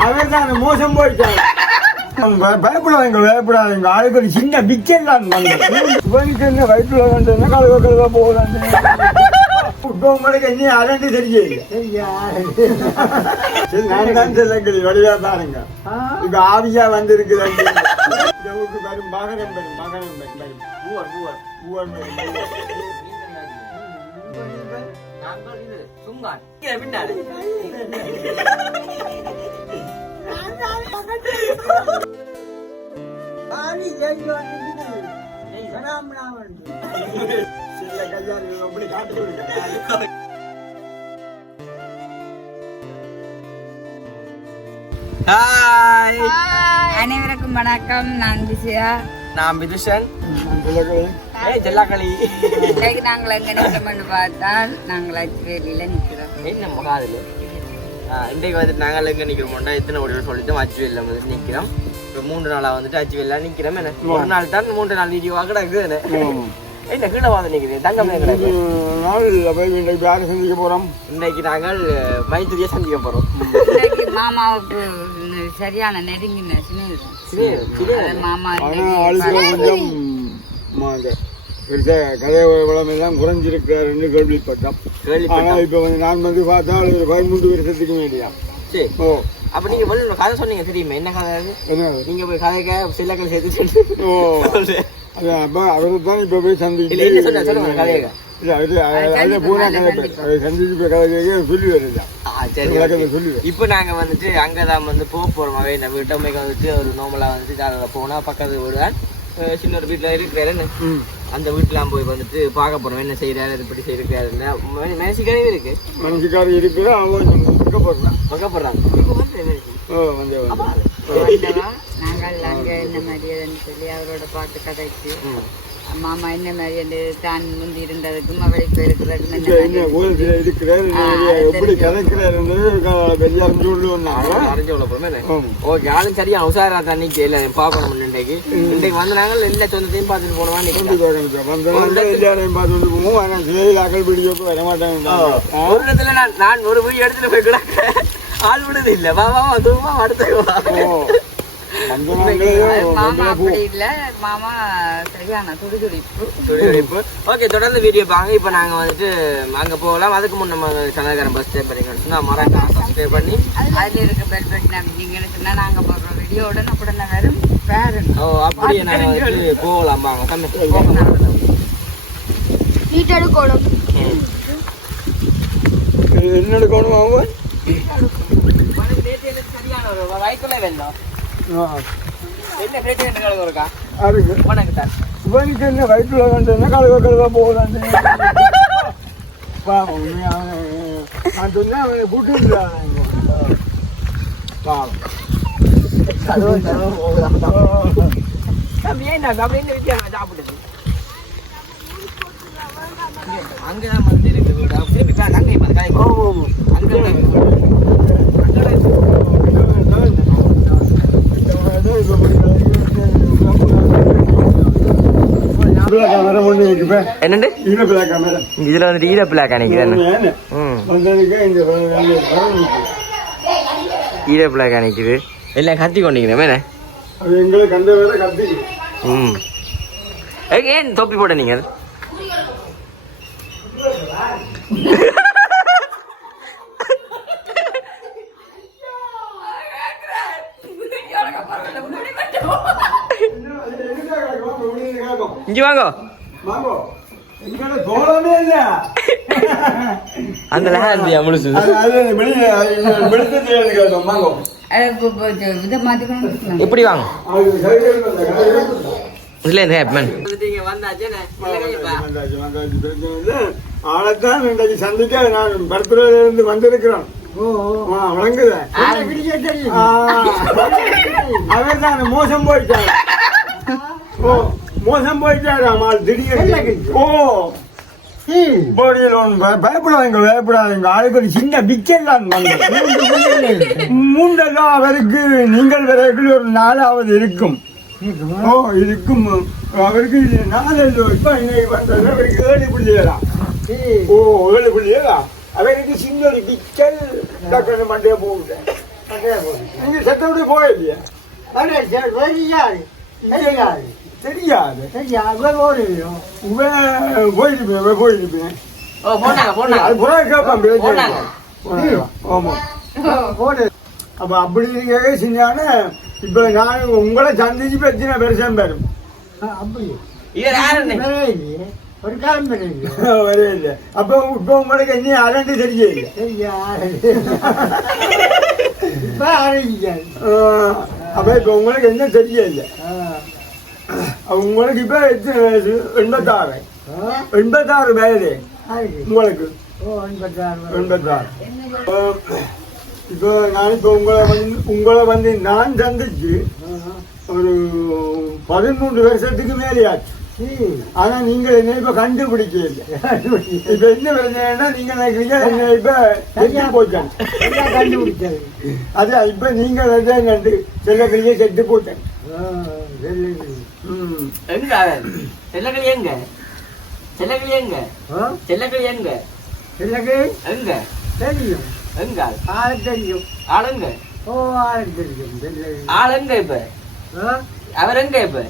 அவர் தான் மோசம் போயிட்டார். பய- பயப்படாதீங்க பயப்படாதீங்க. ஒரு சின்ன பிக்சர் தான். இவனுக்கு என்ன வயிற்றுல என்ன கழுவ கழுவ போகலாம் உங்களுக்கு என்ன அரண்டு நான் தான் சொல்லக்கூடிய வழியா பாருங்க. இப்ப ஆவியா வந்து இருக்குது வரும் மகனம் வரும் மகனம் வரும் வரும். பூவர் பூவர் பூவர் வரும். நாங்கள் இது சுங்கான் பின்னாடி அனைவருக்கும் வணக்கம். நான் விஜயா நான் விதுஷன் ஜெல்லாக்களி இன்னைக்கு நாங்கள் எங்க நிற்கணும்னு பார்த்தால் நாங்கள் அச்சுவேலியில நிற்கிறோம் என்ன முகாதில்? இன்றைக்கு வந்துட்டு நாங்கள் எங்கே நிற்கிறோம்டா எத்தனை ஓடி சொல்லிட்டு அச்சுவேலில் வந்துட்டு நிற்கிறோம் இப்போ மூன்று நாளாக வந்துட்டு அச்சுவேலில் நிற்கிறோம் என்ன? ஒரு நாள் தான் மூன்று நாள் வீடியோவாக கிடக்கு என்ன? கீழே வந்து தங்கமே போய் இன்றைக்கு யாரை சந்திக்க போறோம்? இன்னைக்கு நாங்கள் மைத்திரியை சந்திக்க போகிறோம் இன்னைக்கு மாமாவுக்கு சரியான நெருங்கின சின்ன மாமா கொஞ்சம் மாங்க பெருசா கதை வளம் எல்லாம் குறைஞ்சிருக்கிறாருன்னு கேள்விப்பட்டோம். ஆனா கேள்விப்பட்டோம் இப்ப வந்து நான் வந்து பார்த்தா ஒரு பதிமூன்று வருஷத்துக்கு மேலேயா சரி. ஓ. அப்ப நீங்க முதல்ல ஒரு கதை சொன்னீங்க தெரியுமா? என்ன கதை அது? என்ன? நீங்க போய் கதைக்க சிலக்கள் சேர்த்து சொல்லு. ஓ. அப்ப அவரு தான் இப்ப போய் இல்ல என்ன சந்திச்சு சொல்லுங்க கதையை கதை சந்திச்சு கதை சொல்லி. சொல்லு இப்போ நாங்க வந்துட்டு அங்கதான் வந்து போக போறோம் அவை இந்த வீட்டம்மைக்கு வந்துட்டு ஒரு நார்மலா வந்துட்டு போனா பக்கத்து வீடு தான் அஹ் சின்ன ஒரு வீட்டுல இருக்கிறேன்னு ம். அந்த வீட்டுலாம் போய் வந்துட்டு பார்க்க போறோம். என்ன செய்யறாரு இப்படி செய்யறாரு மேசிக்கவே இருக்கு. மனசுக்காரர் இருக்கிறா அவன் இருக்க பக்கப்படுறாங்க. இப்போ வந்து என்ன இருக்கு? ஓ வந்து அப்பா, நாங்கள் அங்க என்ன மாதிரி சொல்லி அவரோட பாட்டு கதைச்சு. மாமா என்ன மாதிரி தான் முந்தி இருந்ததுக்கும் அவளை இப்போ இருக்கிறதுக்கும் என்ன ஊரத்தில் இருக்கிறார் எப்படி. கலைக்கிறாருன்றது வெளியாரம் சொல்லுவோம். ஓகே ஆளும் சரியா உஷாரா தண்ணி இல்லை பார்க்கணும் இன்னைக்கு இன்னைக்கு வந்து நாங்கள் எல்லா சொந்தத்தையும் பார்த்துட்டு போனோம் கொண்டு போகணும் வந்த நாள் எல்லாரையும் பார்த்து வந்து போவோம் ஆனால் சிலையில் அகல் பிடிக்க வர மாட்டாங்க ஒரு இடத்துல நான் நான் ஒரு வீடியோ எடுத்துட்டு போய் கிடக்க ஆள் விடுது இல்ல. வா வா அடுத்த மாமா அப்படி இல்ல. மாமா சரியான துடிதுடிப்பு. துடிதுடிப்பு. ஓகே தொடர்ந்து வீடியோ பாருங்க இப்போ நாங்க வந்துட்டு அங்க போகலாம். அதுக்கு முன் நம்ம கனகரம் பஸ் ஸ்டே பண்ணிக்கணும் மறக்காம சப்ஸ்கிரைப் பண்ணி. அதுல இருக்க பெல் பட்டன் அப்படிங்கன்னு சொன்னா நாங்க போடுற வீடியோ உடனே உடனே வரும். பாருங்க ஓ அப்படியே நாங்க வந்துட்டு போகலாம். வாங்க கம்மி என்ன எடுக்கணும் அவங்க? சரியான ஒரு வயிற்றுல வேணும் இவனுக்கு என்ன வயிற்றுல வந்து கழுவ கழுவ போகலாம் பாவம் நான் சொன்னேன் அவனை கூட்டிட்டு பாவம். அங்கதான் வந்து இருக்கு அங்கே பாரு, காய் பாரு. அங்கே கேமரா ஒண்ணு இருக்குப்ப என்னண்டு இதுல வந்துட்டு வந்ததுக்கு இந்த படம் இருக்கு. ஈரப்பிள்ளா காணிக்குது எல்லாம் கத்தி கொண்டிருக்கிறேன் ம். ஏன் தொப்பி போட நீங்க இங்க வாங்க மாங்கோ எங்கட தோளமே இல்ல அந்த லேண்ட் முழுசு அது அது வெளிய வெளிச்சத்துல இருக்கு மாங்கோ இதை மாத்திக்கணும் எப்படி வாங்க? இதுல இந்த ஹேப்மேன் வந்தாச்சு, வந்தாச்சு, பிரச்சனை இல்ல. ஆளைத்தான் இன்றைக்கு சந்திக்க நான் பர்த்டேல இருந்து வந்திருக்கிறோம் ஆ, விளங்குதா? ஆ, அவர் தான் மோசம் போயிட்டார். ஓ. மோசம் போயிட்டார் திடீர்னு ஓ பயப்படாதீங்க பயப்படாதீங்க அதுக்கு ஒரு சின்ன பிக்சர் தான் வந்தது. மூன்றெல்லாம் அவருக்கு நீங்கள் வரைக்கும் ஒரு நாலாவது இருக்கும் ஓ இருக்கும் அவருக்கு நாலு இப்ப அவருக்கு ஏழு பிள்ளைகளா ஓ ஏழு. பிள்ளைகளா அவருக்கு சின்ன ஒரு டிக்கல் டாக்டர் மண்டே போகுது நீங்க செத்தபடி போயில்லையா தெரியாது. இவன் போயிருப்பேன் இவன் போயிருப்பேன் ஓ போனாங்க போனாங்க அது புறா கேட்பான். போனாங்க. ஆமா. அப்ப அப்படி இருக்க சின்ன இப்ப நான் உங்களை சந்திச்சு பத்தின பெருசான் பெறும் இவர் யாருன்னு? ஒரு காலம் தெரியுங்க வரே இல்லை அப்ப இப்ப உங்களுக்கு என்ன இப்ப அப்ப இப்ப உங்களுக்கு உங்களுக்கு இப்ப எண்பத்தாறு. எண்பத்தாறு வயது. உங்களுக்கு? எண்பத்தாறு இப்போ நான் இப்போ உங்களை வந்து உங்களை வந்து நான் சந்திச்சு ஒரு பதிமூன்று வருஷத்துக்கு மேலேயாச்சு. ஆனா நீங்கள் என்ன இப்ப கண்டுபிடிக்கல இப்ப என்ன பிரச்சனைன்னா நீங்க நினைக்கிறீங்க என்ன இப்ப செத்து போச்சேன் கண்டுபிடிச்சது அது இப்ப நீங்க கண்டு செல்லக்கிலேயே செத்து போட்டேன் ம். எங்க? அவன் செல்லக்கிளி எங்க? செல்லக்கிளி எங்க? செல்லக்கிளி எங்க? எனக்கு எங்க? தெரியும். எங்க? ஆள்? தெரியும். ஆளுங்க? ஓ ஆளு தெரியும். தெரியும். ஆள் எங்க இப்ப? அவர் எங்க இப்ப?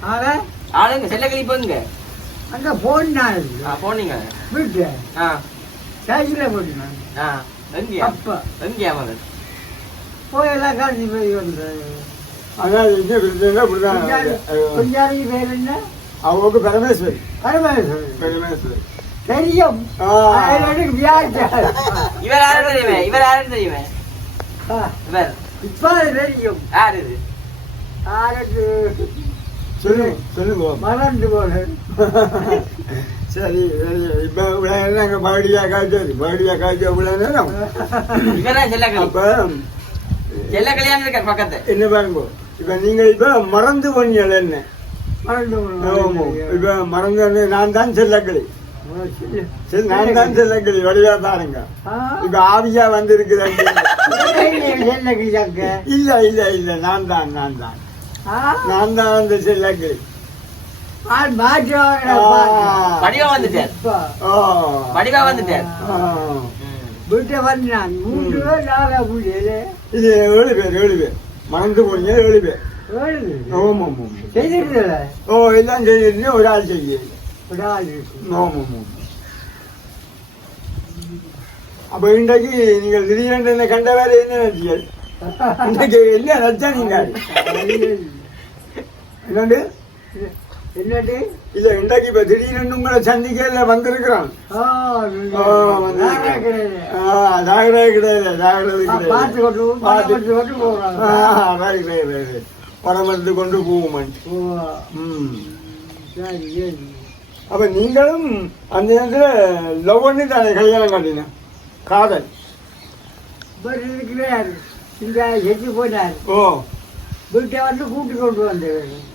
ஆள? ஆளுங்க செல்லக்கிளி இப்ப எங்க? அங்க போனான் ஆ, போனீங்க. வீட்டு ஆ. சைக்கிள் போட்டினான் ஆ எங்கயா? அப்ப. எங்கயா மகன் போய் எல்லாம் காட்சி போய் வந்தேன் ஆனா என்ன பிரச்சனை அப்படிதான் கொஞ்சாரி பேர் என்ன? அவங்க பரமேஸ்வரி. பரமேஸ்வரன் பரமேஸ்வரி. தெரியும். இவர் யாரும் தெரியுமே? இவர் யாரும் தெரியுமே? இவர். இப்ப தெரியும். யார் இது? ஆருக்கு சொல்லுங்க மறந்து சரி. இப்ப மறுபடியா மறுபடியா பக்கத்து. என்ன பாருங்க இப்ப நீங்க இப்ப மறந்து போனீங்க என்ன. இப்ப மறந்து நான் தான் செல்லக்கிளி. சரி. நான் தான் செல்லக்கிளி. வடிவா பாருங்க. இப்ப ஆவியா வந்து இருக்குது இல்ல இல்ல இல்ல. நான் தான் நான் தான். நான் தான் அந்த செல்லக்கிளி. ஓ வடிவா வந்துட்டார். ஆ. வீட்டை வந்தான். மூன்று பேர் நாலா இது ஏழு பேர் ஏழு பேர். மறந்து போனீங்க ஏழு பேர் ஆமா ஆமா செய்திருக்கல ஓ எல்லாம் செய்திருந்தேன் ஒரு ஆள் செய்ய ஒரு ஆள் இருக்கு. ஆமா ஆமா அப்ப இன்றைக்கு நீங்கள் திடீரென்று என்ன கண்ட வேலை என்ன நினைச்சீர்கள் இன்னைக்கு என்ன நினைச்சா நீங்க? என்னண்டு என்னடி? இல்ல இன்றைக்கு இப்ப திடீரென்று உங்களை சந்திக்கல வந்திருக்கிறான் ஜாகிரதை கிடையாது ஜாகிரதை கிடையாது. படம் எடுத்து கொண்டு சரி. அப்ப நீங்களும் அந்த நேரத்துல லவ் பண்ணி தானே கல்யாணம் கட்டின காதல். இருக்கிறார். இந்த செஞ்சு போனார். ஓ. வீட்டை வந்து கூட்டி கொண்டு வந்தவர்.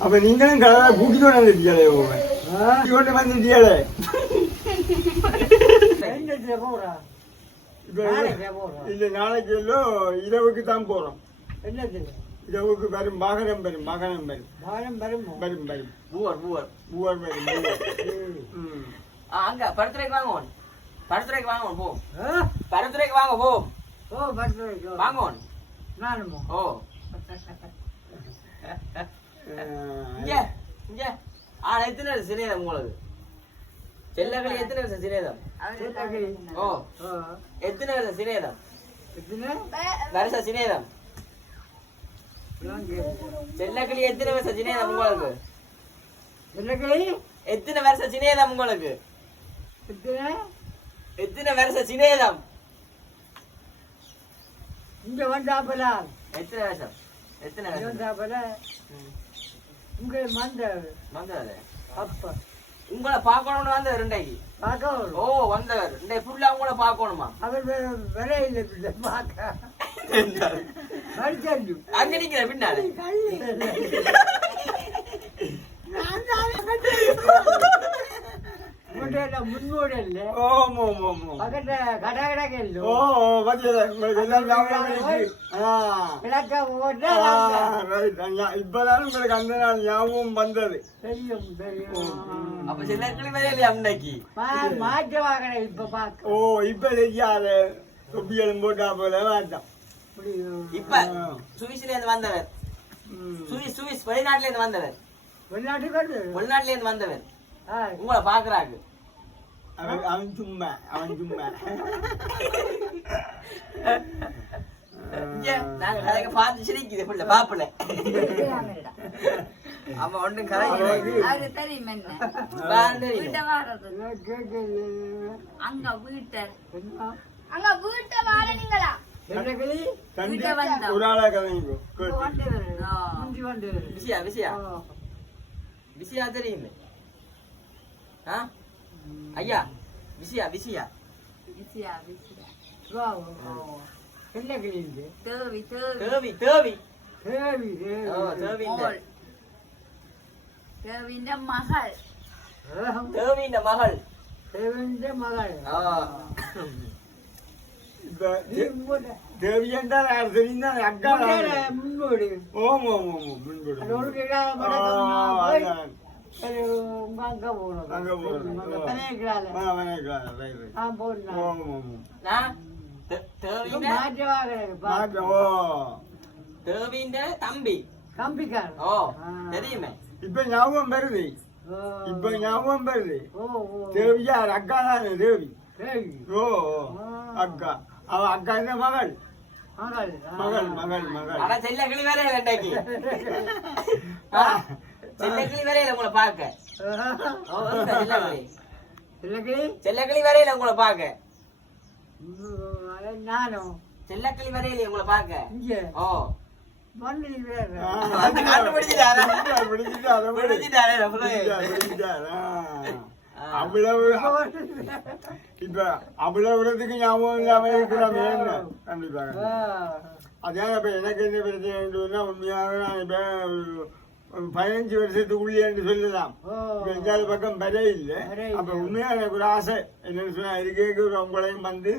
அப்ப நீங்களும் கடலை கூட்டி கொண்டு வந்துட்டியாலே கொண்டு வந்துட்டியாலே? இல்ல நாளைக்கு எல்லாம் இரவுக்கு தான் போறோம்? இரவுக்கு வரும் வாகனம் வரும் வாகனம் வரும். வானம் வருமோ? வரும் வரும். பூவர் பூவர் மூவர் வரும் அங்க பருத்துறைக்கு வாங்குவோம் பருத்துறைக்கு வாங்குவோம் போ ஆ? பருத்துறைக்கு வாங்க போ ஓ, பத்து ரூபாய்க்கு. வாங்குவோம் நானுமோ? ஓ இங்க இங்க ஆ எத்தனை வருஷம் சிநேதம் உங்களுக்கு செல்லக்களி எத்தனை வருஷம் சிநேதம் செல்லக்கிளி. ஓ ஓ. எத்தனை வருஷம் சிநேதம் எத்தனை? வருஷ சிநேதம் நான் கேட்கிறேன். செல்லக்களி எத்தனை வருஷம் சிநேதம் உங்களுக்கு செல்லக்கிளி? எத்தனை வருஷம் சிநேதம் உங்களுக்கு எத்தனை? எத்தனை வருஷம் சிநேதம் இங்க வந்தாப்பலா எத்தனை வருஷம்? எத்தனை வருஷம்? வந்தாப்பல. உங்க மந்த வந்தவர். அப்ப. உங்களை பார்க்கணும்னு வந்தவர் ரெண்டைக்கு பார்க்க ஓ. வந்தவர். ரெண்டை ஃபுல்லா உங்களை பார்க்கணுமா? அவர் விலையில் இல்லை பார்க்க. மறுக்கண்டு அங்க நிக்கிற பின்னால. முட்டையில முன்னோடு இல்ல ஓம் ஓம் ஓம் பக்கத்துல கடை ஓ கிடக்கல்லோ ஓ, பாத்தீங்களா உங்களுக்கு எல்லாம் ஞாபகம் இருக்கு இப்பதான் உங்களுக்கு அந்த நாள் ஞாபகம் வந்தது தெரியும் தெரியும் அப்ப சில கிளி வரையில அன்னைக்கு மாற்ற வாங்கின இப்ப பாக்க ஓ இப்ப தெரியாத தொப்பிகளும் போட்டா போல முடியும் இப்ப சுவிஸ்ல இருந்து வந்தவர் சுவிஸ் சுவிஸ் வெளிநாட்டுல இருந்து வந்தவர் வெளிநாட்டுக்கு வெளிநாட்டுல இருந்து வந்தவர் ஆ, உங்களை பாக்குறாங்க அவன் அவன் சும்மா அவன் சும்மா. பார்த்து சிரிக்குது புள்ள பாப்புல அவன் ஒன்றும் தெரியும். அங்க வீட்டை. என்ன? அங்க வீட்டை வாழனீங்களா. ஒரு ஆளா கதைங்க. விஷயா தெரியுமே? ஆ? ஐயா விசியா விசியா. Visia Visia. என்ன கிளியுது தேவி தேவி. தேவி தேவி. தேவி தேவிந்த மகள். தேவிந்த மகள். தேவிந்த மகள். தேவி என்றால் தெரிந்தால் அக்கா ஓம் ஓம் ஓம் முன்போடு அங்க போகணும் அங்க போகணும் போகணும் தம்பி கம்பிக்காரன் ஓ தெரியுமே இப்ப ஞாபகம் வருது இப்ப ஞாபகம் வருது தேவியா அக்கா தான் தேவி ஓ அக்கா அவ அக்கா இந்த மகள் மகள் மகள் மகள் மகள் செல்ல கிளி வேலை இல்லைண்டாக்கி ஆ, செல்ல கிளி வரையில உங்களை பார்க்க. ஓ, செல்ல கிளி இல்லைக்கு? செல்ல கிளி வரையில உங்களை பார்க்க. நானும் செல்ல கிளி வரையில உங்களை பார்க்க. இங்க. ஓ. அவ்வளவு. இப்ப ஞாபகம் இல்லாம இருக்கிறோம் என்ன? கண்டிப்பாக ஆ. அதான் இப்ப எனக்கு என்ன பிரச்சனைன்னா உண்மையாக நான் இப்ப பதினஞ்சு வருஷத்துக்குள்ளே என்று சொல்லலாம் எங்கேயாவது பக்கம் வர இல்லை வர அப்ப. உண்மையா எனக்கு ஒரு ஆசை என்னன்னு சொன்னா இருக்கே உங்களையும் வந்து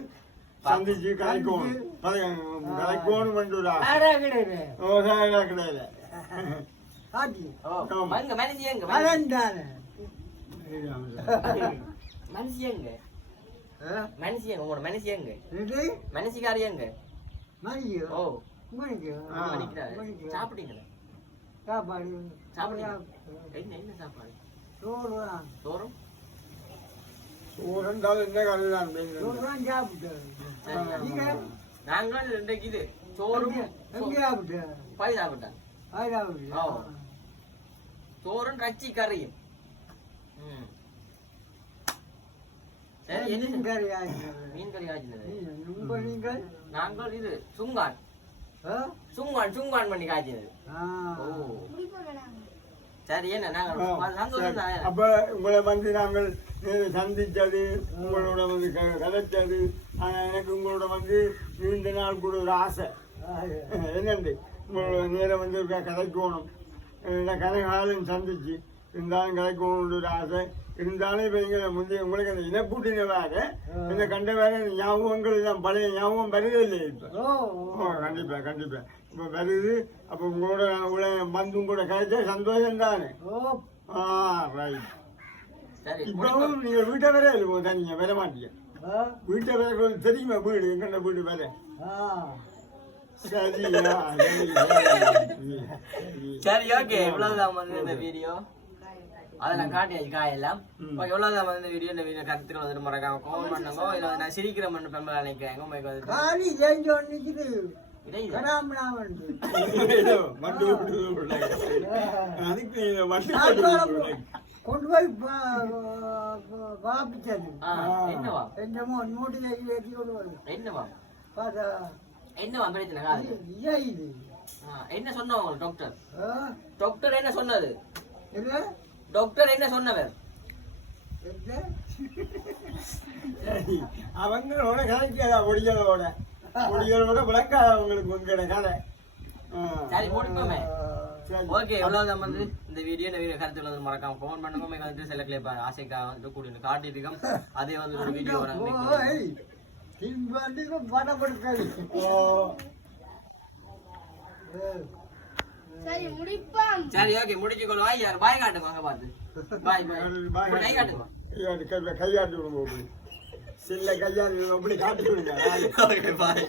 சந்திச்சு கலைக்கணும் கலைக்கணும் என்று ஒரு ஆசை கிடையாது? விவசாய கிடையாது காட்டி. ஓ மங்க மனுஷி எங்க மகன் தானே. மனுஷி எங்க ஆ? மனுஷி எங்க உங்களோட மனுஷி எங்க இது மனுஷிக்காரி எங்க மணிக்கு. ஓ. சாப்பிட்டீங்களா சாப்பாடு. சாப்பிட்டீங்க என்ன சாப்பாடு சோறு தான். சோறும் ஊரண்டால் என்ன கதைதான் சோறு தான் சாப்பிட்டேன். சரியா? நீங்க? நாங்கள் இன்றைக்கு இது சோறும் எங்க- சாப்பிட்டேன்? பாய் சாப்பிட்டேன். சோறும் கறியும் ம். சரி என்ன மீன் கறி ஆயிடுச்சு. மீன் கறி காய்ச்சினது மீன். உங்க நீங்கள்? நாங்கள் இது சுங்கான்? சுங்கான் சுங்கான் பண்ணி காய்ச்சினது சரி என்ன நாங்கள் தான் அப்ப உங்களை வந்து நாங்கள் சந்திச்சது உங்களோட வந்து க- கதைச்சது ஆனா எனக்கு உங்களோட வந்து நீண்ட நாள் கூட ஒரு ஆசை. என்னண்டு உங்களோட நேரம் வந்து கதைக்கணும் நான் கதைகாலம் சந்திச்சு. இருந்தாலும் கதைக்கணும்னு ஒரு ஆசை. இருந்தாலும் இப்போ இங்கே முந்தைய உங்களுக்கு அந்த இனப்பூட்டின வேற இந்த கண்ட வேற ஞாபகங்கள் எல்லாம் பழைய ஞாபகம் வருது இல்லையா இப்போ? ஓ, ஓ கண்டிப்பா கண்டிப்பா. இப்போ வருது. அப்போ உங்களோட உங்களை வந்து உங்களோட கதைச்சா சந்தோஷம் தானே? ஓ. ஆ ரைட் சரி இப்பவும் நீங்க வீட்டை வர இல்லையோ நீங்க வர மாட்டீங்க. வீட்டை வர கொஞ்சம் தெரியுமா வீடு? எங்கண்ட வீடு. சரியா சரி, ஓகே இவ்வளவுதான் வந்து இந்த வீடியோ அதெல்லாம் காட்டியாச்சு காயெல்லாம். ம். ஓகே இவ்வளவுதான் வந்து இந்த வீடியோ இந்த வீடியோ கருத்துக்கள் வந்துட்டு மறக்காம கோவம் பண்ணுங்க. இல்ல வந்து நான் சிரிக்கிற மண்ணு பெம்பலா நினைக்கிறேன் உங்களுக்கு வந்து கொண்டு போய் ஆ, என்னவா என்னமோ நோட்டில் ஏற்றி கொண்டு வருது. என்னவா என்னவா பிரச்சனை இது என்ன சொன்னவங்க டாக்டர்? டாக்டர் என்ன சொன்னது? டாக்டர் என்ன சொன்னவர்? அவங்களோட கதைக்காதா ஒடிகளோட ஒடிகளோட விளக்காத அவங்களுக்கு உங்களோட கதை. சரி முடிப்போமே. ஓகே இவ்வளவுதான் வந்து இந்த வீடியோ. இந்த வீடியோ கருத்து உள்ளது மறக்காம ஃபோன் பண்ணுங்க. உங்களுக்கு வந்துட்டு சில கிளிப் ஆசைக்காக வந்துட்டு கூட்டிட்டு காட்டியிருக்கோம் அதே வந்து ஒரு வீடியோ சரி முடிப்போம். சரி ஓகே முடிச்சு கொள்ளுவா யார் பாய் காட்டுங்க. அங்க பார்த்து பாய் பாய் கை காட்டுங்க. கையாட்டு கை- விடுங்க. சில்ல கல்யாணம் அப்படி காட்டு பாய்